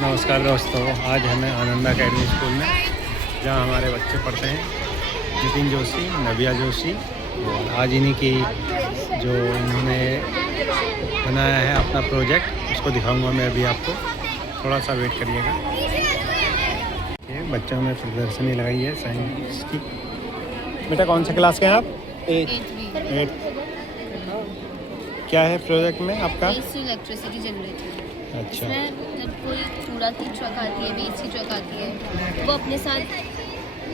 नमस्कार दोस्तों, आज हमें आनंदा अकेडमी स्कूल में, जहां हमारे बच्चे पढ़ते हैं, नितिन जोशी, नबिया जोशी, और आज इन्हीं की जो इन्होंने बनाया है अपना प्रोजेक्ट, उसको दिखाऊंगा मैं अभी आपको। थोड़ा सा वेट करिएगा। ये बच्चों में प्रदर्शनी लगाई है साइंस की। बेटा कौन से क्लास के हैं आप? 8। क्या है प्रोजेक्ट में आपका? Electricity generator. अच्छा। इसमें जब कोई कूड़ा की ट्रक आती है, वेस्ट की ट्रक आती है, वो अपने साथ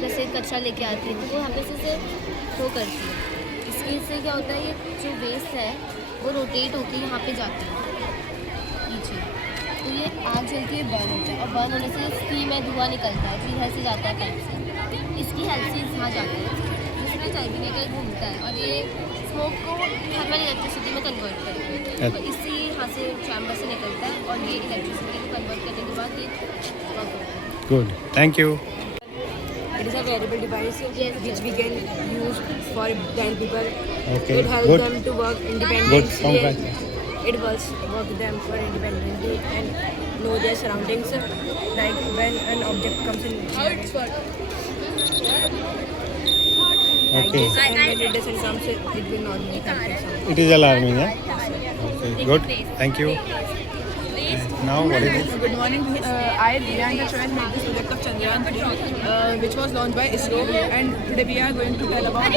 जैसे कचरा लेके आती है, तो वो हमें से थ्रो करती है। इससे क्या होता है, ये जो वेस्ट है वो रोटेट होकर यहाँ पे जाती है नीचे, तो ये आग जल के बर्न होता है, और बर्न होने से स्टीम में धुआं निकलता है, फिर इधर से जाता है पाइप से, इसकी हेल्प से यहाँ जाता है, जिसमें टर्मिनेटर घूमता है और ये स्मोक को थर्मल इलेक्ट्रिसिटी में कन्वर्ट करता है। तो इससे यहाँ से चैम्बर से निकलता है और ये इलेक्ट्रिसिटी को कन्वर्ट करने के बाद ये good, thank you. It is a wearable device which we can use for blind people. Okay, It helps good. them to work Good, independently. congrats. It work them for independently and know their surroundings. Like when an object comes in. Like Okay. this, and when it doesn't come, it will not make any sound. It is alarming, yeah? Okay, good. Thank you. Now what is it? Good morning. I, Divyanka Chauhan, made this project of Chandrayaan 3, which was launched by ISRO, and today we are going to tell about how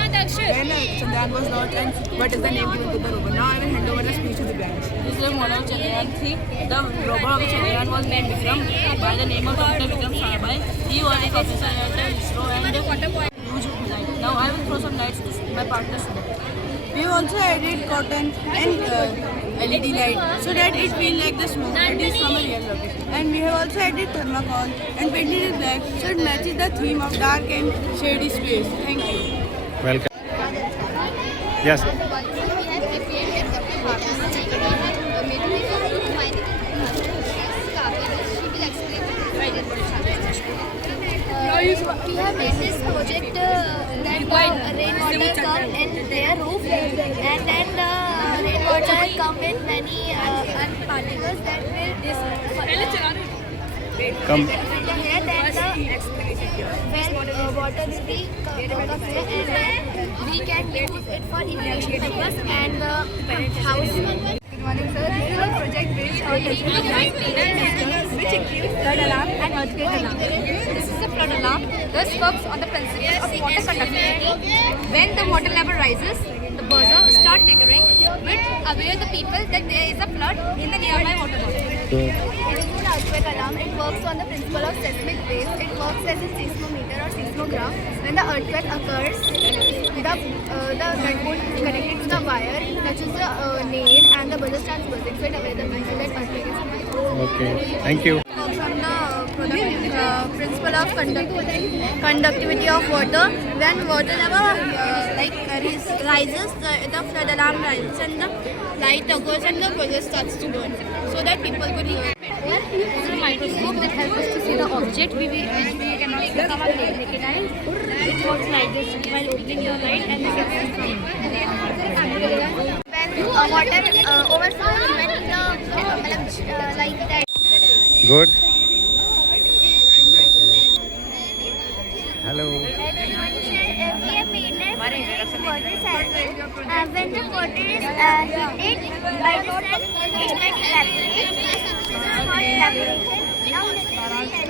when Chandrayaan was launched and what is the name given to the rover. Now I will hand over the speech to Divyanka. This is a model of Chandrayaan 3. The rover of Chandrayaan was named Vikram by the name of Dr. Vikram Sarabhai. He was a professor at ISRO and huge light. Now I will throw some lights to my partner student. We also added cotton and LED light so that it feels like the smoke that is from a real rocket. And we have also added thermocol and painted it black so it matches the theme of dark and shady space. Thank you. Welcome. Yes. We have made this project that rainwater come in their roof, and then the rainwater come in many particles that will Come. here. Then the water will be come here, and then we can use it for irrigation purpose and the house. Good morning, sir. This is a project based on which includes flood alarm and earthquake alarm. This is a flood alarm. This works on the principle of water conductivity. When the water level rises, the buzzer starts triggering, which aware the people that there is a flood in the nearby water body. It is an earthquake alarm. It works on the principle of seismic waves. It works as a seismometer or seismograph. When the earthquake occurs, the nut is connected to the wire, touches the nail, and the buzzer starts buzzing. So it awares the people that earthquake is coming. Okay, thank you. Works on the principle of conductivity of water. When water level rises, the flood alarm rises and the light occurs and the buzzer starts to burn, so that people could hear. This is a microscope that helps us to see the object which we cannot see from our naked eye. It works like this while opening your light and the substance flame. When water overflows, when the like that. Good. Hello. We have made that water cycle. When the water is heated by the sun, it like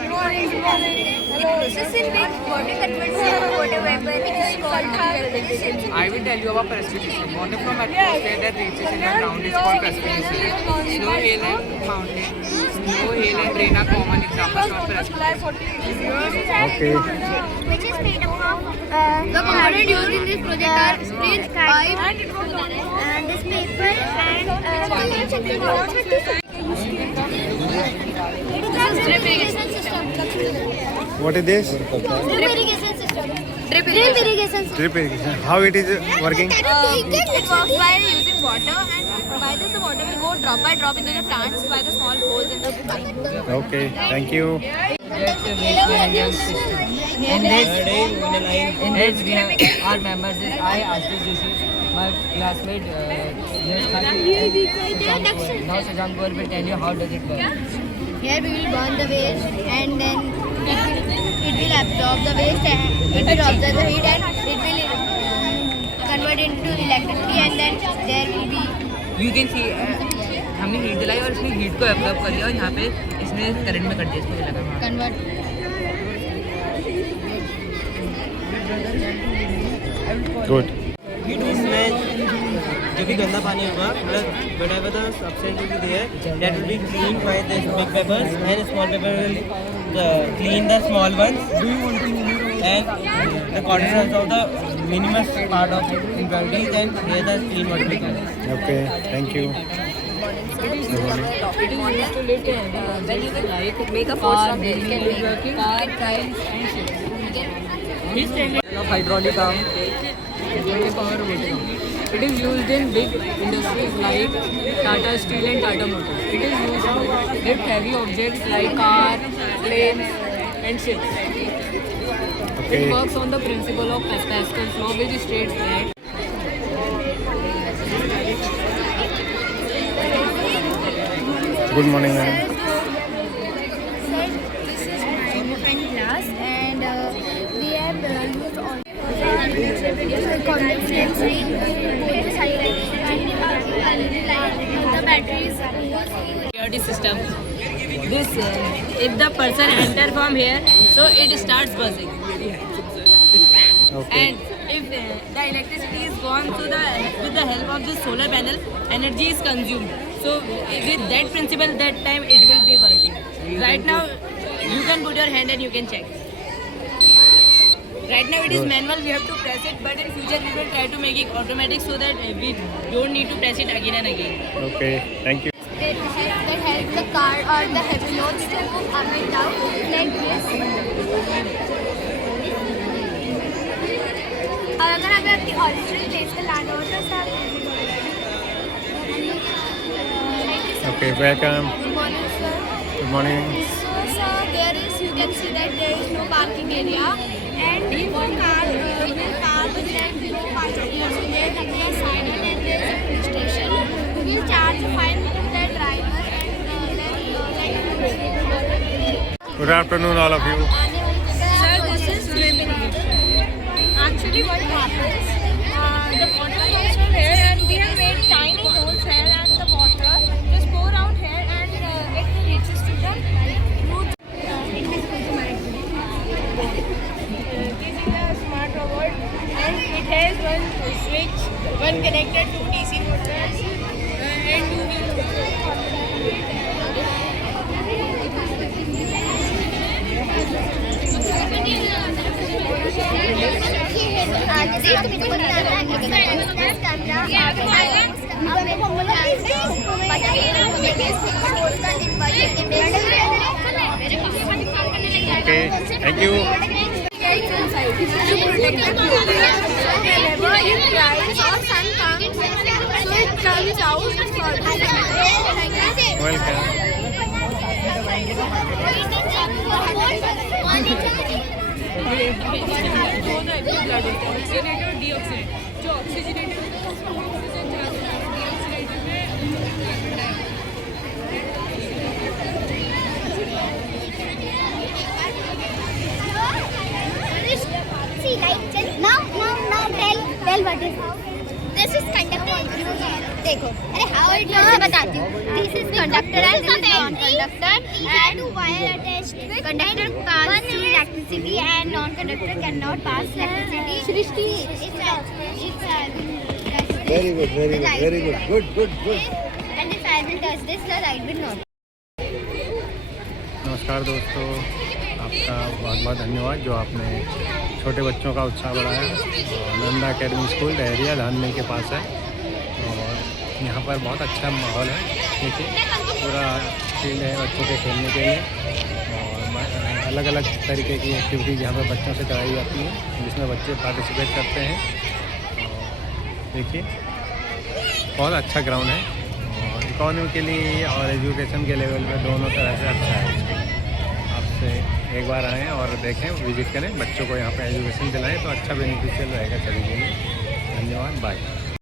evaporates. It processes with water converts into water vapor, which is called precipitation. I will tell you about precipitation. Water from atmosphere that reaches in the ground is called precipitation. Snow, hail and mountain. Snow, hail and rain are common examples of precipitation. Okay. Which is made up of the component used in this project are sprays, pipe, and this paper and drip irrigation system. What is this? Drip irrigation system. Drip irrigation system. Drip irrigation. How it is working? It works by using water, and by this the water will go drop by drop into the plants by the small holes in the pipe. Okay, thank you. In this we have our members is I, Ashish Joshi, my classmate Yash Khan, and now Shashank Kaur will tell you how does it work. Here we will burn the waste and then it will absorb the waste and it will observe the heat and it will convert into electricity and then there will be You can see हमने heat दिलाई और इसने heat को absorb कर लिया और यहाँ पे इसने करंट में कर दिया, इसको लगा वहाँ। convert. गुड। इसमें जो भी गंदा पानी होगा, whatever the substance will be there, that will be cleaned by the big peppers and small pepper will clean the small ones. And the conditions of the minimum part of impurities and here the clean water will come. Okay, thank you. It is used to lift when you like make a force from milk and working car, trains and ships. Of hydraulic arm, power robotic arm. It is used in big industries like Tata Steel and Tata Motors. It is used to lift heavy objects like car, planes and ships. Okay, It works on the principle of Pascal's law, which states that good morning ma'am. Sir, this is my friend class and we have used all condense both the side and the batteries. security system. This if the person enter from here, so it starts buzzing. Okay, And if the electricity is gone, so with the help of this solar panel, energy is consumed. So with that principle, that time it will be working. Right now, you can put your hand and you can check. Right now it is Good. manual, we have to press it, but in future we will try to make it automatic so that we don't need to press it again and again. Okay, thank you. That help the car or the heavy loads to move up and down like this. और अगर हमें अपनी original place पे लाना हो तो sir okay, welcome. Good morning, sir. Good morning. So, sir, there is, you can see that there is no parking area and if one car will park like no parking area, so there will be a sign and then there is a police station. We will charge a fine to the driver and good afternoon all of you. Sir, this is swimming. Actually, what happens? The water comes from here, and we have made tiny holes here, and the water just pour out here, and it reaches to the roots. This is a smart robot, and it has one switch, one connected to DC motors, and two wheels. Okay, thank you. Whenever it dries or sun comes, so it comes out welcome. Oxygenator, deoxygenator. जो oxygenator होता है उसमें oxygen ज्यादा होता है, deoxygenator See, like, now tell what is this is conductor. देखो, अरे how it works मैं बताती हूँ. This is conductor and this is non-conductor and wire attached. Conductor pass electricity and non-conductor cannot pass electricity. Srishti, Very good, very good, very good. Good. And if I will touch this, the light will not. नमस्कार दोस्तों, आपका बहुत बहुत धन्यवाद जो आपने छोटे बच्चों का उत्साह बढ़ाया। आनंदा अकेडमी स्कूल डहरिया धाननी के पास है और यहाँ पर बहुत अच्छा माहौल है। देखिए पूरा फील्ड है बच्चों के खेलने के लिए और अलग अलग तरीके की एक्टिविटीज़ यहाँ पर बच्चों से कराई जाती हैं जिसमें बच्चे पार्टिसिपेट करते हैं। और देखिए बहुत अच्छा ग्राउंड है और इकोनॉमिकली और एजुकेशन के लेवल पे दोनों तरह से अच्छा है। आपसे एक बार आएँ और देखें, विजिट करें, बच्चों को यहाँ पे एजुकेशन दिलाएं तो अच्छा बेनिफिशियल रहेगा सभी के लिए। धन्यवाद, बाय।